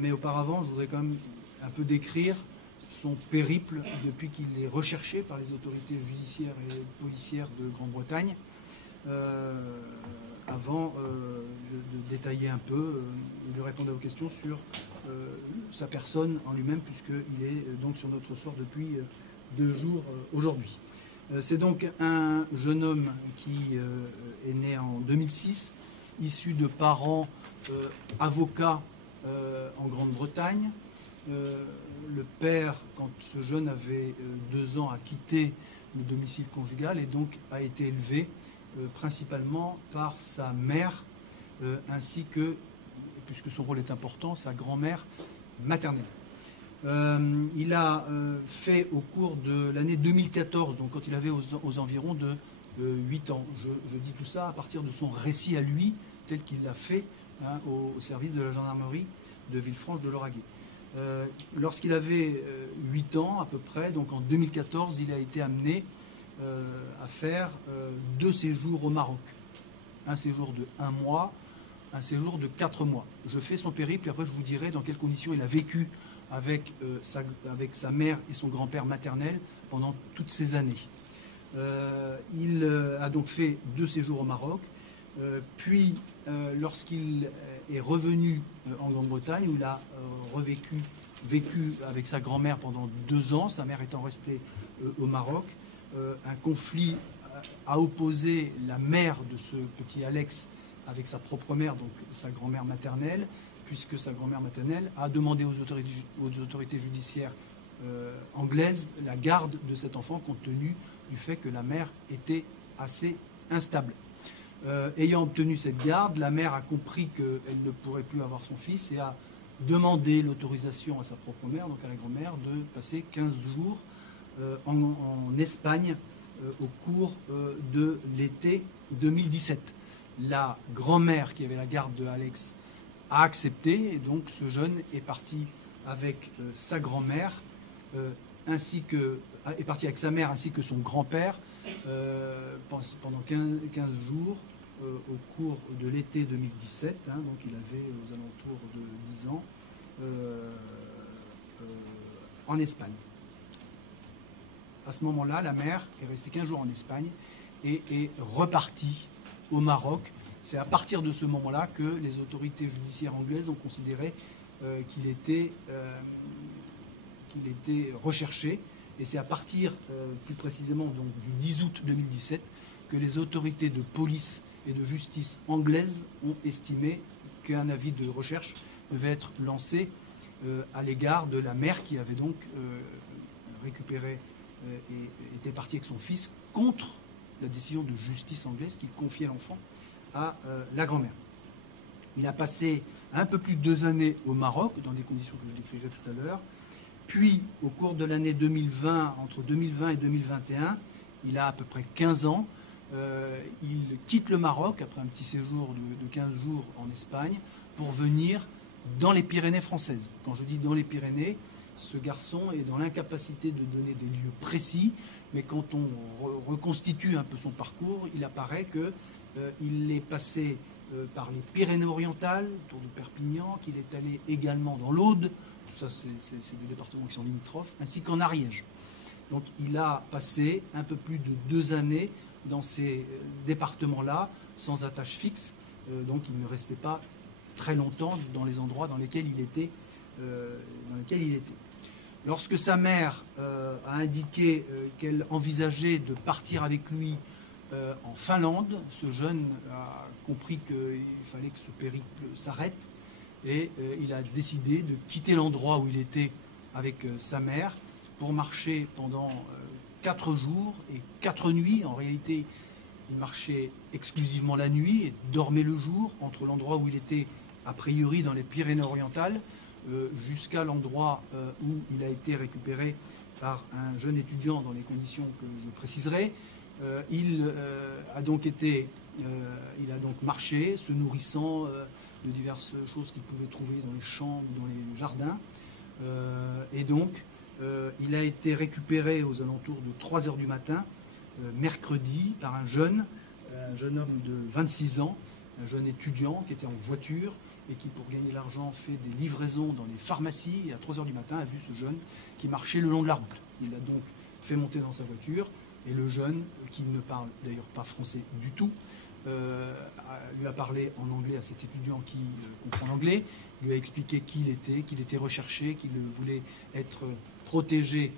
mais auparavant, je voudrais quand même un peu décrire son périple depuis qu'il est recherché par les autorités judiciaires et policières de Grande-Bretagne, avant de détailler un peu et de répondre à vos questions sur sa personne en lui-même, puisqu'il est donc sur notre sort depuis 2 jours aujourd'hui. C'est donc un jeune homme qui est né en 2006, issu de parents avocats en Grande-Bretagne. Le père, quand ce jeune avait 2 ans, a quitté le domicile conjugal et donc a été élevé principalement par sa mère, ainsi que, puisque son rôle est important, sa grand-mère maternelle. Il a fait au cours de l'année 2014, donc quand il avait aux environs de 8 ans. Je dis tout ça à partir de son récit à lui, tel qu'il l'a fait au service de la gendarmerie de Villefranche-de-Lauragais. Lorsqu'il avait 8 ans à peu près, donc en 2014, il a été amené à faire 2 séjours au Maroc. Un séjour de 1 mois, un séjour de 4 mois. Je fais son périple et après je vous dirai dans quelles conditions il a vécu avec sa mère et son grand-père maternel pendant toutes ces années. Il a donc fait 2 séjours au Maroc, puis lorsqu'il est revenu en Grande-Bretagne, où il a vécu avec sa grand-mère pendant 2 ans, sa mère étant restée au Maroc. Un conflit a opposé la mère de ce petit Alex avec sa propre mère, donc sa grand-mère maternelle, puisque sa grand-mère maternelle a demandé aux autorités judiciaires anglaises la garde de cet enfant, compte tenu du fait que la mère était assez instable. Ayant obtenu cette garde, la mère a compris qu'elle ne pourrait plus avoir son fils et a demandé l'autorisation à sa propre mère, donc à la grand-mère, de passer 15 jours en Espagne au cours de l'été 2017. La grand-mère qui avait la garde de Alex a accepté, et donc ce jeune est parti avec sa grand-mère, est parti avec sa mère ainsi que son grand-père pendant 15 jours au cours de l'été 2017, donc il avait aux alentours de 10 ans, en Espagne. À ce moment-là, la mère est restée 15 jours en Espagne et est repartie au Maroc. C'est à partir de ce moment-là que les autorités judiciaires anglaises ont considéré qu'il était recherché. Et c'est à partir, plus précisément donc, du 10 août 2017, que les autorités de police et de justice anglaises ont estimé qu'un avis de recherche devait être lancé à l'égard de la mère qui avait donc récupéré et était partie avec son fils contre la décision de justice anglaise qui confiait l'enfant à la grand-mère. Il a passé un peu plus de 2 années au Maroc, dans des conditions que je décrirai tout à l'heure. Puis, au cours de l'année 2020, entre 2020 et 2021, il a à peu près 15 ans, il quitte le Maroc après un petit séjour de 15 jours en Espagne pour venir dans les Pyrénées françaises. Quand je dis dans les Pyrénées, ce garçon est dans l'incapacité de donner des lieux précis, mais quand on reconstitue un peu son parcours, il apparaît qu'il est passé par les Pyrénées-Orientales, autour de Perpignan, qu'il est allé également dans l'Aude, tout ça c'est des départements qui sont limitrophes, ainsi qu'en Ariège. Donc il a passé un peu plus de 2 années dans ces départements-là, sans attache fixe, donc il ne restait pas très longtemps dans les endroits dans lesquels il était. Lorsque sa mère a indiqué qu'elle envisageait de partir avec lui en Finlande, ce jeune a compris qu'il fallait que ce périple s'arrête et il a décidé de quitter l'endroit où il était avec sa mère pour marcher pendant 4 jours et 4 nuits. En réalité, il marchait exclusivement la nuit et dormait le jour entre l'endroit où il était, a priori dans les Pyrénées-Orientales, jusqu'à l'endroit où il a été récupéré par un jeune étudiant dans les conditions que je préciserai. Il a donc marché, se nourrissant de diverses choses qu'il pouvait trouver dans les champs ou dans les jardins. Et donc, il a été récupéré aux alentours de 3 heures du matin, mercredi, par un jeune homme de 26 ans, un jeune étudiant qui était en voiture et qui, pour gagner de l'argent, fait des livraisons dans les pharmacies, et à 3 h du matin a vu ce jeune qui marchait le long de la route. Il l'a donc fait monter dans sa voiture, et le jeune, qui ne parle d'ailleurs pas français du tout, lui a parlé en anglais à cet étudiant qui comprend l'anglais, lui a expliqué qui qu'il était recherché, qu'il voulait être protégé,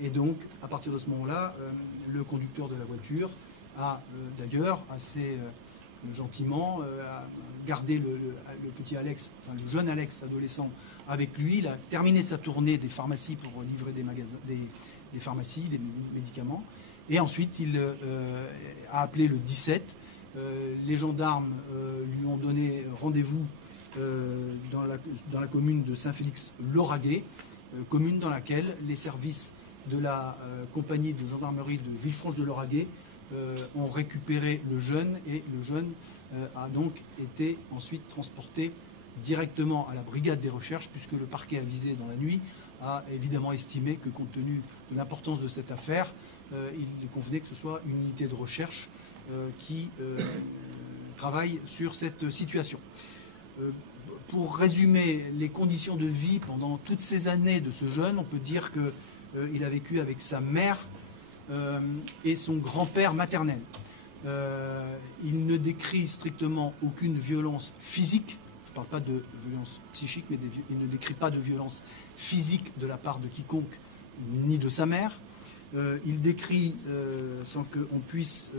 et donc à partir de ce moment-là, le conducteur de la voiture a d'ailleurs assez gentiment gardé le petit Alex, enfin le jeune Alex adolescent avec lui. Il a terminé sa tournée des pharmacies pour livrer des magasins, des pharmacies, des médicaments, et ensuite il a appelé le 17. Les gendarmes lui ont donné rendez-vous dans la commune de Saint-Félix-Lauragais, commune dans laquelle les services de la compagnie de gendarmerie de Villefranche-de-Lauragais ont récupéré le jeune, et le jeune a donc été ensuite transporté directement à la brigade des recherches, puisque le parquet avisé dans la nuit a évidemment estimé que, compte tenu de l'importance de cette affaire, il convenait que ce soit une unité de recherche qui travaille sur cette situation. Pour résumer les conditions de vie pendant toutes ces années de ce jeune, on peut dire qu'il a vécu avec sa mère et son grand-père maternel. Il ne décrit strictement aucune violence physique. Je ne parle pas de violence psychique, mais il ne décrit pas de violence physique de la part de quiconque, ni de sa mère. Il décrit, sans qu'on puisse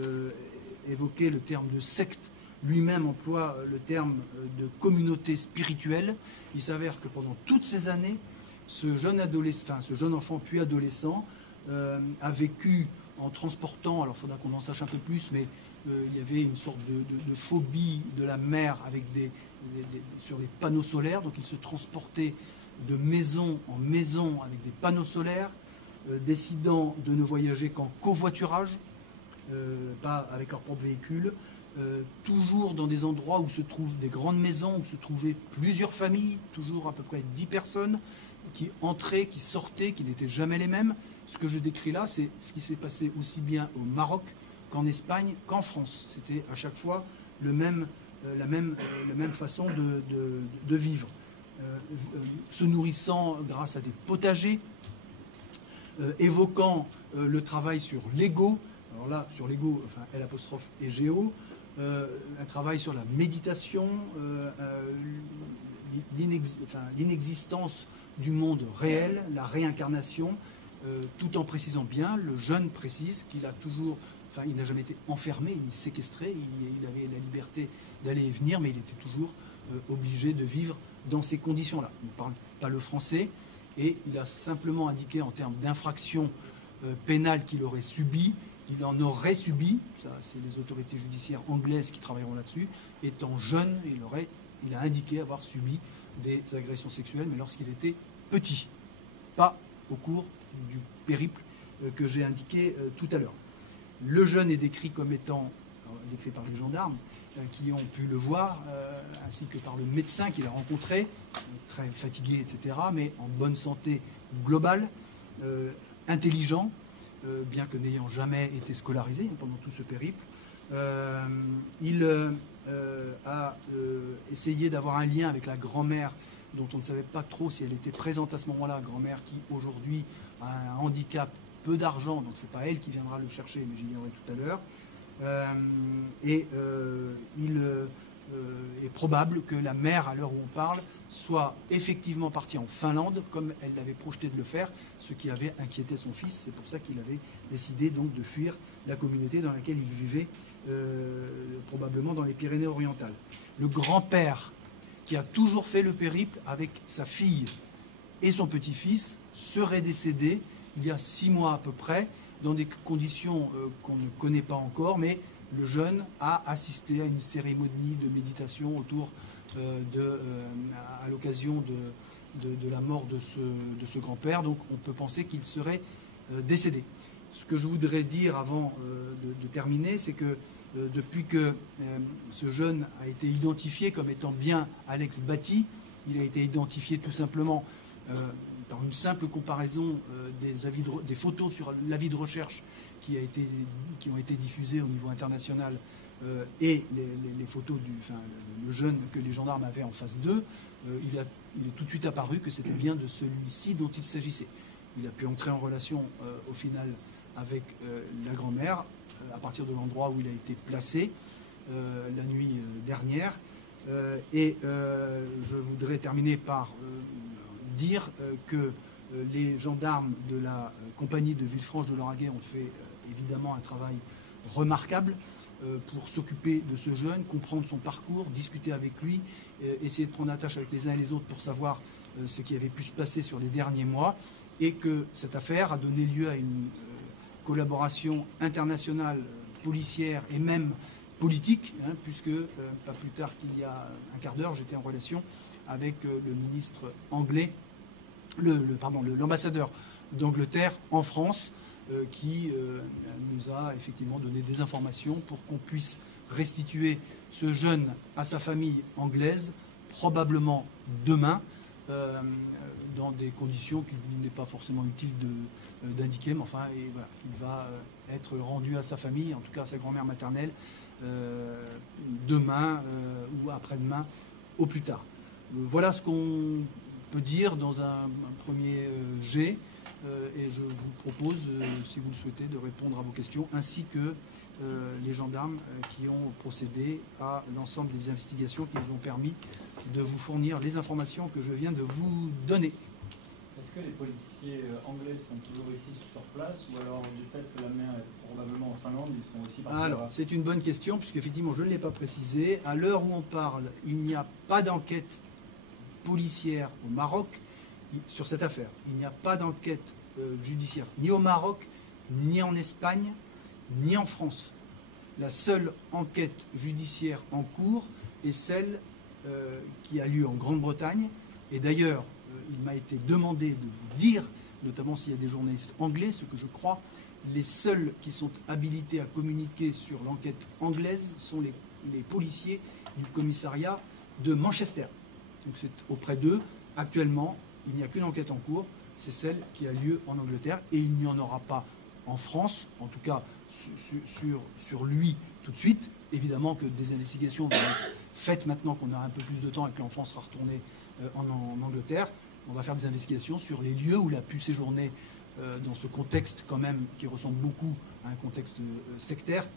évoquer le terme de secte, lui-même emploie le terme de communauté spirituelle. Il s'avère que pendant toutes ces années, ce jeune enfant puis adolescent a vécu en transportant, alors il faudra qu'on en sache un peu plus, mais il y avait une sorte de phobie de la mer avec sur les panneaux solaires, donc il se transportait de maison en maison avec des panneaux solaires, décidant de ne voyager qu'en covoiturage, pas avec leur propre véhicule, toujours dans des endroits où se trouvent des grandes maisons, où se trouvaient plusieurs familles, toujours à peu près 10 personnes, qui entraient, qui sortaient, qui n'étaient jamais les mêmes. Ce que je décris là, c'est ce qui s'est passé aussi bien au Maroc qu'en Espagne qu'en France. C'était à chaque fois la même façon de vivre. Se nourrissant grâce à des potagers, évoquant le travail sur l'ego, alors là, sur l'ego, enfin, L' et Géo, un travail sur la méditation, l'inexistence du monde réel, la réincarnation, tout en précisant bien, le jeune précise qu'il a toujours, enfin, il n'a jamais été enfermé ni séquestré, il avait la liberté d'aller et venir, mais il était toujours obligé de vivre dans ces conditions-là. Il ne parle pas le français, et il a simplement indiqué en termes d'infraction pénale qu'il aurait subi. Il en aurait subi, ça c'est les autorités judiciaires anglaises qui travailleront là-dessus. Étant jeune, il a indiqué avoir subi des agressions sexuelles, mais lorsqu'il était petit, pas au cours du périple que j'ai indiqué tout à l'heure. Le jeune est décrit comme étant, décrit par les gendarmes qui ont pu le voir, ainsi que par le médecin qu'il a rencontré, très fatigué, etc., mais en bonne santé globale, intelligent, bien que n'ayant jamais été scolarisé pendant tout ce périple. Il a essayé d'avoir un lien avec la grand-mère, dont on ne savait pas trop si elle était présente à ce moment-là, grand-mère qui aujourd'hui a un handicap, peu d'argent, donc c'est pas elle qui viendra le chercher, mais j'y viendrai tout à l'heure. Il est probable que la mère, à l'heure où on parle, soit effectivement partie en Finlande, comme elle l'avait projeté de le faire, ce qui avait inquiété son fils. C'est pour ça qu'il avait décidé donc de fuir la communauté dans laquelle il vivait, probablement dans les Pyrénées-Orientales. Le grand-père, qui a toujours fait le périple avec sa fille et son petit-fils, serait décédé il y a 6 mois à peu près, dans des conditions qu'on ne connaît pas encore, mais le jeune a assisté à une cérémonie de méditation à l'occasion de la mort de ce grand-père. Donc on peut penser qu'il serait décédé. Ce que je voudrais dire avant de terminer, c'est que depuis que ce jeune a été identifié comme étant bien Alex Bati, il a été identifié tout simplement par une simple comparaison des photos sur l'avis de recherche qui ont été diffusées au niveau international et les photos le jeune que les gendarmes avaient en face d'eux, il est tout de suite apparu que c'était bien de celui-ci dont il s'agissait. Il a pu entrer en relation au final avec la grand-mère à partir de l'endroit où il a été placé la nuit dernière. Et je voudrais terminer par dire que les gendarmes de la compagnie de Villefranche de Lauragais ont fait évidemment un travail remarquable pour s'occuper de ce jeune, comprendre son parcours, discuter avec lui, essayer de prendre attache avec les uns et les autres pour savoir ce qui avait pu se passer sur les derniers mois, et que cette affaire a donné lieu à une collaboration internationale, policière et même politique, puisque pas plus tard qu'il y a un quart d'heure, j'étais en relation avec le ministre anglais, l'ambassadeur d'Angleterre en France, qui nous a effectivement donné des informations pour qu'on puisse restituer ce jeune à sa famille anglaise, probablement demain, dans des conditions qu'il n'est pas forcément utile d'indiquer, mais enfin, et voilà, il va être rendu à sa famille, en tout cas à sa grand-mère maternelle, demain ou après-demain au plus tard. Voilà ce qu'on peut dire dans un premier jet, et je vous propose, si vous le souhaitez, de répondre à vos questions, ainsi que les gendarmes qui ont procédé à l'ensemble des investigations qui nous ont permis de vous fournir les informations que je viens de vous donner. Est-ce que les policiers anglais sont toujours ici sur place, ou alors du fait que la mère est probablement en Finlande, ils sont aussi partis? Alors, c'est une bonne question, puisqu'effectivement, je ne l'ai pas précisé. À l'heure où on parle, il n'y a pas d'enquête policière au Maroc sur cette affaire. Il n'y a pas d'enquête judiciaire ni au Maroc, ni en Espagne, ni en France. La seule enquête judiciaire en cours est celle qui a lieu en Grande-Bretagne. Et d'ailleurs, il m'a été demandé de vous dire, notamment s'il y a des journalistes anglais, ce que je crois, les seuls qui sont habilités à communiquer sur l'enquête anglaise sont les policiers du commissariat de Manchester. Donc c'est auprès d'eux. Actuellement, il n'y a qu'une enquête en cours, c'est celle qui a lieu en Angleterre, et il n'y en aura pas en France, en tout cas sur lui tout de suite. Évidemment que des investigations vont être faites maintenant qu'on a un peu plus de temps et que l'enfant sera retourné en Angleterre. On va faire des investigations sur les lieux où il a pu séjourner dans ce contexte quand même qui ressemble beaucoup à un contexte sectaire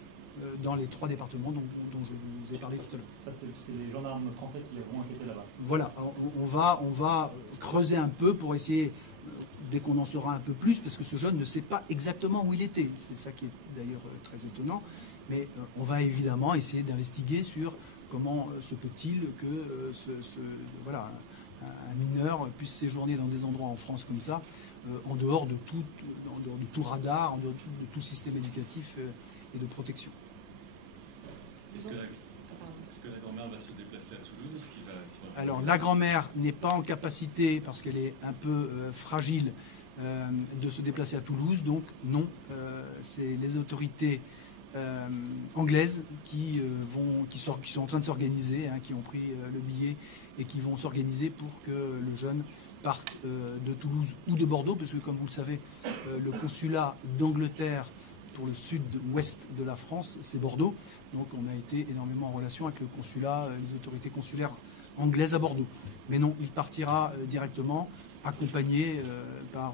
dans les 3 départements dont je vous ai parlé tout à l'heure. Ça, c'est les gendarmes français qui vont enquêter là-bas. Voilà, on va creuser un peu pour essayer, dès qu'on en saura un peu plus, parce que ce jeune ne sait pas exactement où il était. C'est ça qui est d'ailleurs très étonnant. Mais on va évidemment essayer d'investiguer sur comment se peut-il que voilà, un mineur puisse séjourner dans des endroits en France comme ça, en dehors de tout radar, en dehors de tout système éducatif et de protection. Est-ce que la grand-mère va se déplacer à Toulouse Alors, la grand-mère n'est pas en capacité, parce qu'elle est un peu fragile, de se déplacer à Toulouse. Donc, non, c'est les autorités anglaises qui sont en train de s'organiser, qui ont pris le billet et qui vont s'organiser pour que le jeune parte de Toulouse ou de Bordeaux, parce que, comme vous le savez, le consulat d'Angleterre pour le sud-ouest de la France, c'est Bordeaux. Donc on a été énormément en relation avec le consulat, les autorités consulaires anglaises à Bordeaux. Mais non, il partira directement, accompagné par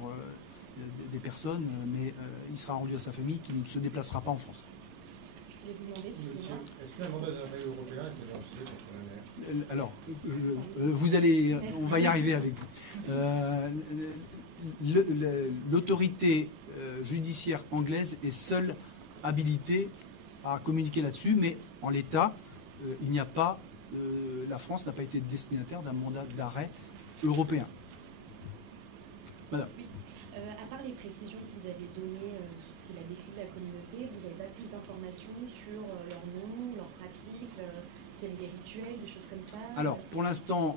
des personnes, mais il sera rendu à sa famille, qui ne se déplacera pas en France. Je voulais vous demander, Est-ce qu'un mandat d'arrêt européen est lancé contre la mère? Alors, on va y arriver avec vous. L'autorité judiciaire anglaise est seule habilitée à communiquer là-dessus, mais en l'état, il n'y a pas, la France n'a pas été destinataire d'un mandat d'arrêt européen. Madame. Oui. À part les précisions que vous avez données sur ce qu'il a décrit de la communauté, vous n'avez pas plus d'informations sur leur nom, leur pratique, des rituels, des choses comme ça? Alors, pour l'instant,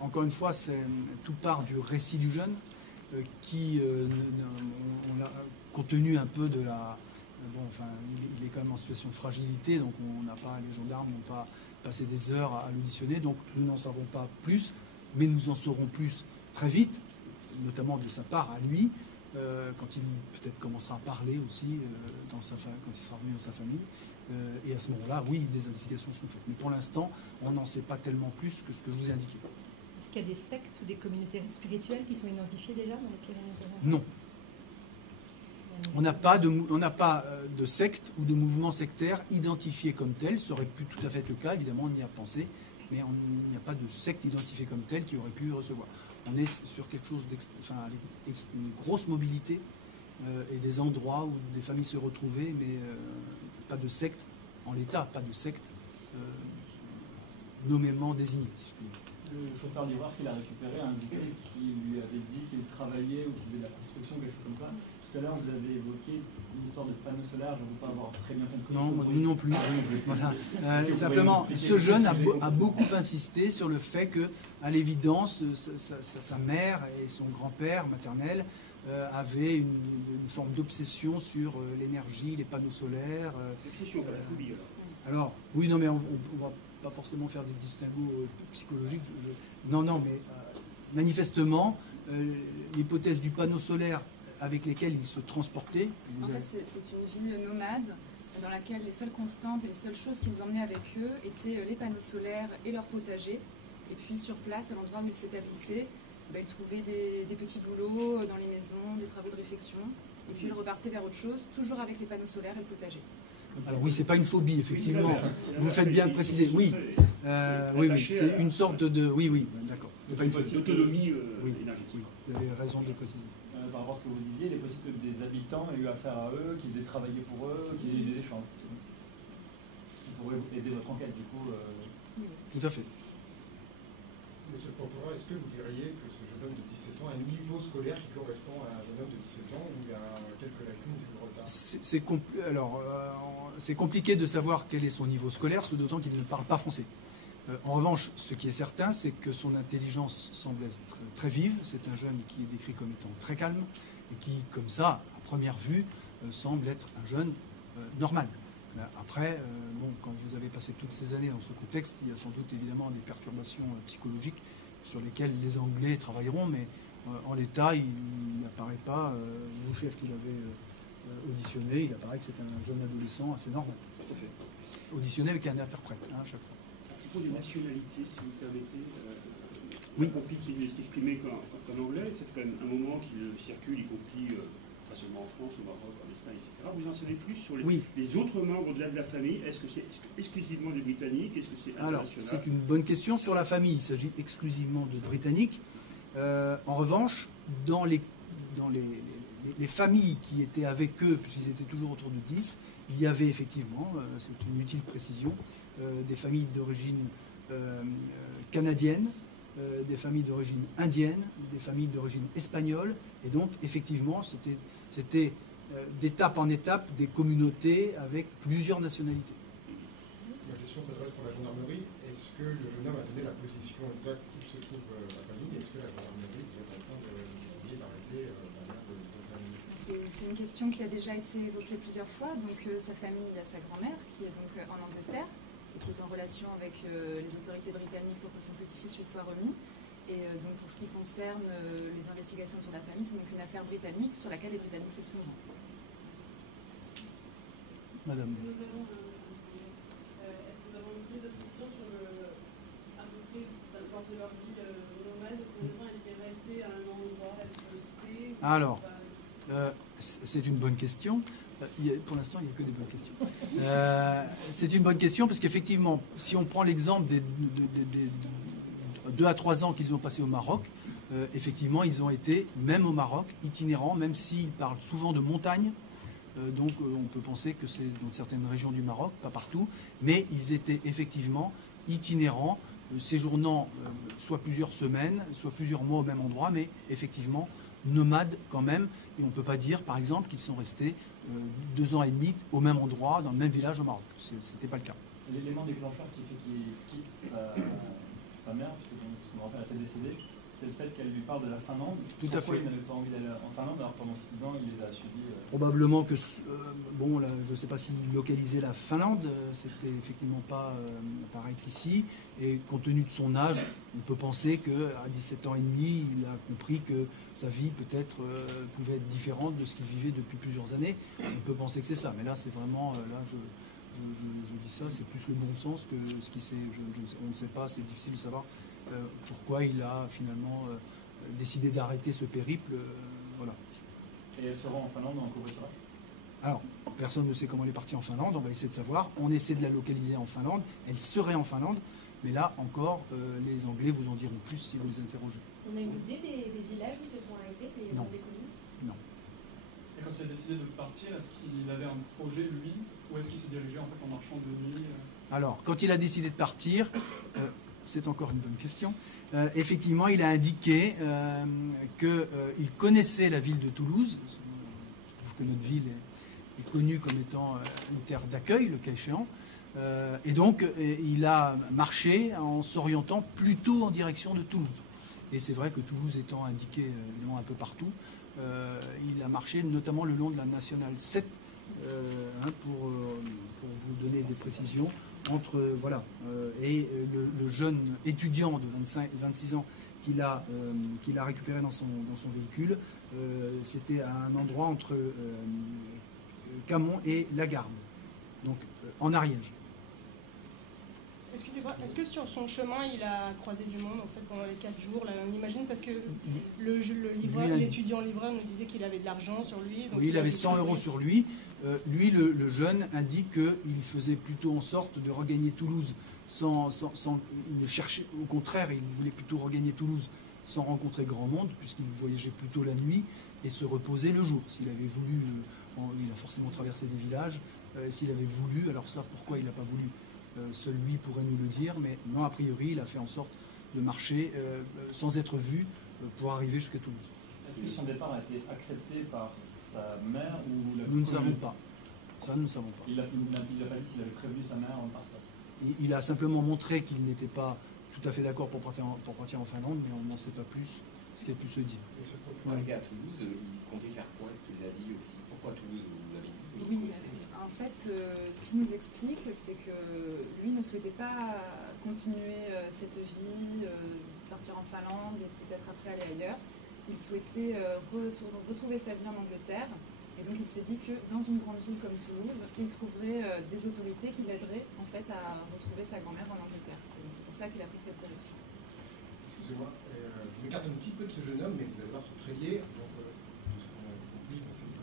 encore une fois, tout part du récit du jeune, qui, compte tenu un peu de la... Bon, enfin, il est quand même en situation de fragilité, donc les gendarmes n'ont pas passé des heures à l'auditionner, donc nous n'en savons pas plus, mais nous en saurons plus très vite, notamment de sa part à lui, quand il peut-être commencera à parler aussi quand il sera revenu dans sa famille. Et à ce moment-là, oui, des investigations seront faites. Mais pour l'instant, on n'en sait pas tellement plus que ce que je vous ai indiqué. Est-ce qu'il y a des sectes ou des communautés spirituelles qui sont identifiées déjà dans les Pyrénées-Orientales? Non. On n'a pas de secte ou de mouvement sectaire identifié comme tel. Ça aurait pu tout à fait être le cas, évidemment, on y a pensé, mais il n'y a pas de secte identifiée comme telle qui aurait pu recevoir. On est sur quelque chose une grosse mobilité et des endroits où des familles se retrouvaient, mais pas de secte en l'état, pas de secte nommément désignée, si je puis dire. Le chauffeur d'ivoire qu'il a récupéré a indiqué qu'il lui avait dit qu'il travaillait ou qu'il faisait de la construction, quelque chose comme ça. Tout à l'heure, vous avez évoqué une histoire de panneau solaire, je ne veux pas avoir très bien compris. Non, nous non plus. Voilà. Simplement, ce jeune a beaucoup insisté sur le fait que, à l'évidence, sa mère et son grand-père maternel avaient une forme d'obsession sur l'énergie, les panneaux solaires. L'obsession, pas la phobie, alors, oui, non, mais on ne va pas forcément faire des distinguos psychologiques. Non, mais manifestement, l'hypothèse du panneau solaire avec lesquels ils se transportaient. En fait, c'est une vie nomade dans laquelle les seules constantes et les seules choses qu'ils emmenaient avec eux étaient les panneaux solaires et leur potager. Et puis sur place, à l'endroit où ils s'établissaient, ils trouvaient des petits boulots dans les maisons, des travaux de réfection. Et puis ils repartaient vers autre chose, toujours avec les panneaux solaires et le potager. Alors oui, c'est pas une phobie, effectivement. Vous faites bien de préciser. Oui, oui, c'est une sorte de... Oui, d'accord. C'est pas une phobie. D'autonomie énergétique. Oui, vous avez raison de préciser. Par rapport à ce que vous disiez, il est possible que des habitants aient eu affaire à eux, qu'ils aient travaillé pour eux, qu'ils aient eu des échanges. Ce qui pourrait aider votre enquête, du coup. Tout à fait. Monsieur Pantora, est-ce que vous diriez que ce jeune homme de 17 ans a un niveau scolaire qui correspond à un jeune homme de 17 ans ou il a quelques lacunes du retard? C'est compliqué de savoir quel est son niveau scolaire, d'autant qu'il ne parle pas français. En revanche, ce qui est certain, c'est que son intelligence semble être très vive. C'est un jeune qui est décrit comme étant très calme et qui, comme ça, à première vue, semble être un jeune normal. Après, quand vous avez passé toutes ces années dans ce contexte, il y a sans doute évidemment des perturbations psychologiques sur lesquelles les Anglais travailleront, mais en l'état, il n'apparaît pas, vous, chef, qui l'avez auditionné, il apparaît que c'est un jeune adolescent assez normal. Tout à fait. Auditionné avec un interprète, à chaque fois. Pour des nationalités, si vous permettez, oui. On a compris qu'il ne s'exprimait qu'en anglais, ça fait quand même un moment qu'il circule, y compris pas seulement en France, au Maroc, en Espagne, etc. Vous en savez plus sur les autres membres de la famille? Est-ce que c'est exclusivement des Britanniques? Est-ce que c'est international? Alors, c'est une bonne question. Sur la famille, il s'agit exclusivement de Britanniques. En revanche, dans les familles qui étaient avec eux, puisqu'ils étaient toujours autour de 10, il y avait effectivement, c'est une utile précision, des familles d'origine canadienne, des familles d'origine indienne, des familles d'origine espagnole, et donc effectivement c'était d'étape en étape des communautés avec plusieurs nationalités. Ma question s'adresse pour la gendarmerie. Est-ce que le jeune homme a donné la position exacte où se trouve la famille? Est-ce que la gendarmerie est en train d'arrêter la mère de famille? C'est une question qui a déjà été évoquée plusieurs fois. Donc sa famille, il y a sa grand-mère qui est donc en Angleterre et qui est en relation avec les autorités britanniques pour que son petit-fils lui soit remis. Et donc pour ce qui concerne les investigations sur la famille, c'est donc une affaire britannique sur laquelle les Britanniques s'exprimeront. Madame. Est-ce que nous avons plus de précisions sur à peu près lors de leur vie nomade, combien de temps est-ce qu'elle est restée à un endroit? Est-ce que c'est Alors, c'est une bonne question. Pour l'instant, il n'y a que des bonnes questions. C'est une bonne question parce qu'effectivement, si on prend l'exemple des 2 à 3 ans qu'ils ont passé au Maroc, effectivement, ils ont été, même au Maroc, itinérants, même s'ils parlent souvent de montagne. Donc on peut penser que c'est dans certaines régions du Maroc, pas partout, mais ils étaient effectivement itinérants, séjournant soit plusieurs semaines, soit plusieurs mois au même endroit, mais effectivement nomades quand même. Et on ne peut pas dire, par exemple, qu'ils sont restés 2 ans et demi au même endroit, dans le même village au Maroc. Ce n'était pas le cas. L'élément déclencheur qui fait qu'il quitte sa mère, parce que son grand-père était décédé, c'est le fait qu'elle lui parle de la Finlande. Tout à Pourquoi fait. il n'avait pas envie d'aller en Finlande alors pendant 6 ans il les a suivis Probablement que, là, je ne sais pas s'il localisait la Finlande, c'était effectivement pas pareil qu'ici, et compte tenu de son âge, on peut penser qu'à 17 ans et demi, il a compris que sa vie peut-être pouvait être différente de ce qu'il vivait depuis plusieurs années. On peut penser que c'est ça, mais là c'est vraiment, je dis ça, c'est plus le bon sens que ce qui s'est. On ne sait pas, c'est difficile de savoir pourquoi il a finalement décidé d'arrêter ce périple. Voilà. Et elle se rend en Finlande en covoiturage? Alors, personne ne sait comment elle est partie en Finlande, on va essayer de savoir. On essaie de la localiser en Finlande, elle serait en Finlande, mais là encore, les Anglais vous en diront plus si vous les interrogez. On a une idée des villages où ils se sont arrêtés, des communes? Non. Et quand il a décidé de partir, est-ce qu'il avait un projet, lui, ou est-ce qu'il se dirigeait en fait en marchant de nuit Alors, quand il a décidé de partir, c'est encore une bonne question, effectivement, il a indiqué qu'il connaissait la ville de Toulouse. Je trouve que notre ville est connue comme étant une terre d'accueil, le cas échéant. Et donc, il a marché en s'orientant plutôt en direction de Toulouse. Et c'est vrai que Toulouse étant indiqué évidemment un peu partout, il a marché notamment le long de la nationale 7, pour vous donner des précisions, entre et le jeune étudiant de 26 ans qu'il a récupéré dans son véhicule, c'était à un endroit entre Camon et Lagarde, donc en Ariège. Excusez-moi, est-ce que sur son chemin, il a croisé du monde en fait pendant les 4 jours là, on imagine, parce que l'étudiant livreur nous disait qu'il avait de l'argent sur lui. Donc oui, il avait 100 € sur lui. Lui, le jeune, indique qu'il faisait plutôt en sorte de regagner Toulouse sans il ne cherchait, au contraire, il voulait plutôt regagner Toulouse sans rencontrer grand monde, puisqu'il voyageait plutôt la nuit et se reposer le jour. S'il avait voulu, il a forcément traversé des villages, s'il avait voulu, alors ça, pourquoi il n'a pas voulu, seul lui pourrait nous le dire, mais non, a priori, il a fait en sorte de marcher sans être vu pour arriver jusqu'à Toulouse. Est-ce que son départ a été accepté par sa mère ou la Nous ne savons pas. Ça, nous ne savons pas. Il n'a pas dit s'il avait prévenu sa mère en partant. Il a simplement montré qu'il n'était pas tout à fait d'accord pour partir en Finlande, mais on n'en sait pas plus ce qu'il a pu se dire. Arrivé à Toulouse, il comptait faire quoi? Est-ce qu'il l'a dit aussi? Pourquoi Toulouse, vous l'avez dit? Oui, en fait, ce qu'il nous explique, c'est que lui ne souhaitait pas continuer cette vie, de partir en Finlande et peut-être après aller ailleurs. Il souhaitait retrouver sa vie en Angleterre. Et donc il s'est dit que dans une grande ville comme Toulouse, il trouverait des autorités qui l'aideraient en fait à retrouver sa grand-mère en Angleterre. Et donc c'est pour ça qu'il a pris cette direction. Excusez-moi, je m'écarte un petit peu de ce jeune homme, mais vous allez voir ce trélier.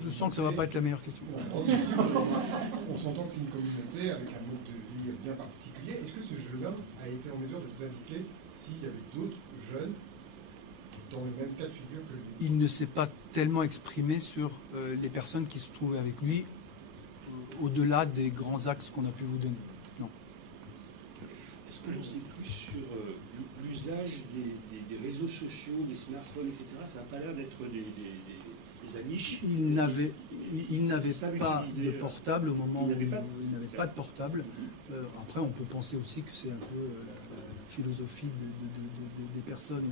Je sens que ça ne va pas être la meilleure question. On s'entend que c'est une communauté avec un mode de vie bien particulier. Est-ce que ce jeune homme a été en mesure de vous indiquer s'il y avait d'autres jeunes dans le même cas de figure que lui? Il ne s'est pas tellement exprimé sur les personnes qui se trouvaient avec lui, au-delà des grands axes qu'on a pu vous donner. Non. Est-ce que j'en sais plus sur l'usage des réseaux sociaux, des smartphones, etc. Ça n'a pas l'air d'être des aniches. Il n'avait pas de portable au moment où il n'avait pas de portable. Après, on peut penser aussi que c'est un peu la philosophie des personnes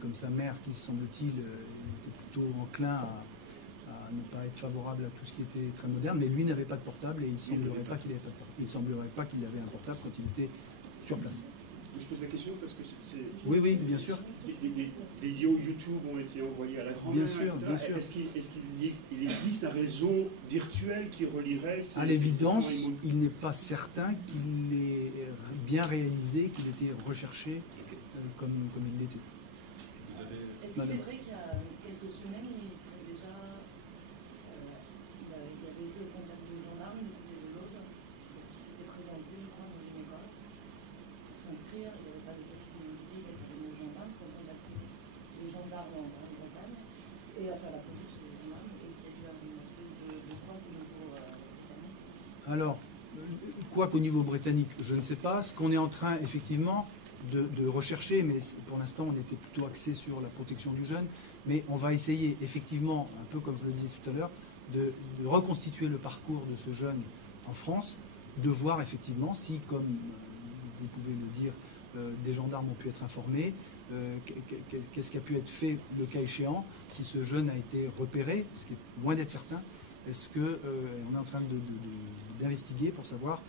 comme sa mère, qui semble-t-il était plutôt enclin à ne pas être favorable à tout ce qui était très moderne, mais lui n'avait pas de portable et il ne semblerait pas qu'il avait pas de portable. Il semblerait pas qu'il avait un portable quand il était sur place. Je pose la question parce que c'est... Oui, bien sûr. Des vidéos YouTube ont été envoyées à la grand-mère, bien sûr, etc. Bien sûr. Est-ce qu'il existe un réseau virtuel qui relierait ces... À l'évidence, il n'est pas certain qu'il ait bien réalisé, qu'il était recherché comme il l'était. Est-ce qu'il est vrai qu'il y a quelques semaines, il avait été au contact de gendarmes du côté de l'autre, qui s'était présenté, je crois, dans une école, pour s'inscrire, il n'y avait pas de texte d'identité, il était venu aux gendarmes pour contacter les gendarmes en Grande-Bretagne, et enfin la police des gendarmes, et qu'il y a eu une espèce de quoi au niveau britannique. Alors, quoi qu'au niveau britannique, je ne sais pas. Ce qu'on est en train, effectivement, de rechercher, mais pour l'instant on était plutôt axé sur la protection du jeune, mais on va essayer effectivement, un peu comme je le disais tout à l'heure, de reconstituer le parcours de ce jeune en France, de voir effectivement si, comme vous pouvez le dire, des gendarmes ont pu être informés, qu'est-ce qui a pu être fait le cas échéant, si ce jeune a été repéré, ce qui est loin d'être certain. Est-ce qu'on est en train d'investiguer pour savoir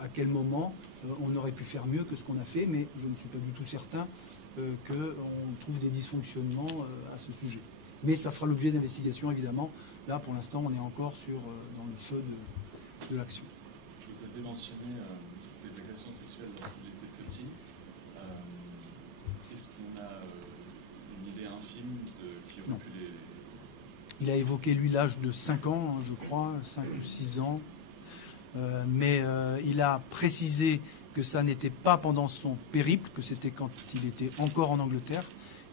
à quel moment on aurait pu faire mieux que ce qu'on a fait, mais je ne suis pas du tout certain qu'on trouve des dysfonctionnements à ce sujet. Mais ça fera l'objet d'investigation, évidemment. Là, pour l'instant, on est encore dans le feu de l'action. avez mentionné les agressions sexuelles lorsqu'il était petit. Est-ce qu'on a une idée infime de qui aurait pu les... Il a évoqué, lui, l'âge de 5 ans, je crois, 5 ou 6 ans. Mais il a précisé que ça n'était pas pendant son périple, que c'était quand il était encore en Angleterre.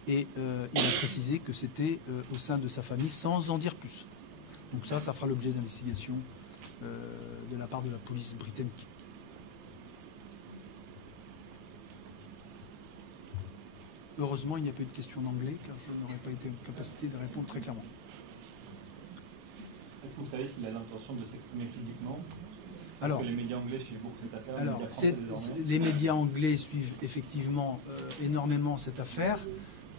Et il a précisé que c'était au sein de sa famille, sans en dire plus. Donc ça fera l'objet d'investigation de la part de la police britannique. Heureusement, il n'y a pas eu de question en anglais, car je n'aurais pas été en capacité de répondre très clairement. Est-ce que vous savez s'il a l'intention de s'exprimer publiquement? Alors, parce que les médias anglais suivent beaucoup cette affaire. Alors, les médias anglais suivent effectivement énormément cette affaire.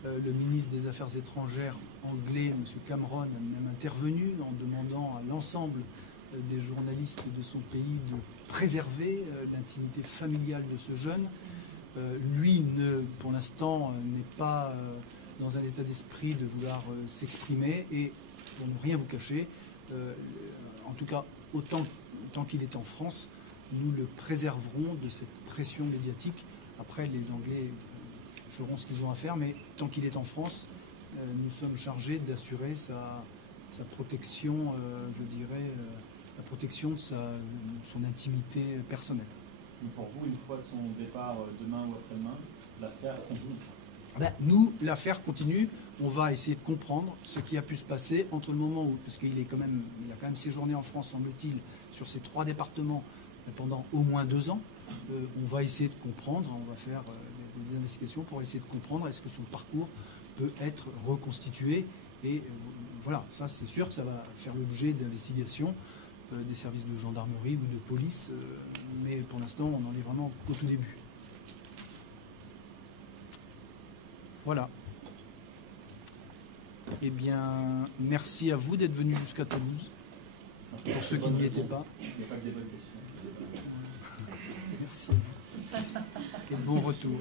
Le ministre des Affaires étrangères anglais, M. Cameron, a même intervenu en demandant à l'ensemble des journalistes de son pays de préserver l'intimité familiale de ce jeune. Lui, pour l'instant, n'est pas dans un état d'esprit de vouloir s'exprimer. Et pour ne rien vous cacher, en tout cas, tant qu'il est en France, nous le préserverons de cette pression médiatique. Après, les Anglais feront ce qu'ils ont à faire, mais tant qu'il est en France, nous sommes chargés d'assurer sa protection, je dirais, la protection de son intimité personnelle. Donc pour vous, une fois son départ demain ou après-demain, l'affaire continue? Nous, l'affaire continue. On va essayer de comprendre ce qui a pu se passer entre le moment où, parce qu'il a quand même séjourné en France, semble-t-il, sur ces 3 départements pendant au moins 2 ans. On va essayer de comprendre, on va faire des investigations pour essayer de comprendre est-ce que son parcours peut être reconstitué. Et voilà, ça c'est sûr que ça va faire l'objet d'investigations des services de gendarmerie ou de police, mais pour l'instant on en est vraiment au tout début. Voilà. Eh bien, merci à vous d'être venus jusqu'à Toulouse. Pour ceux qui n'y étaient pas. Il n'y a pas que des bonnes questions. Merci. Et bon retour.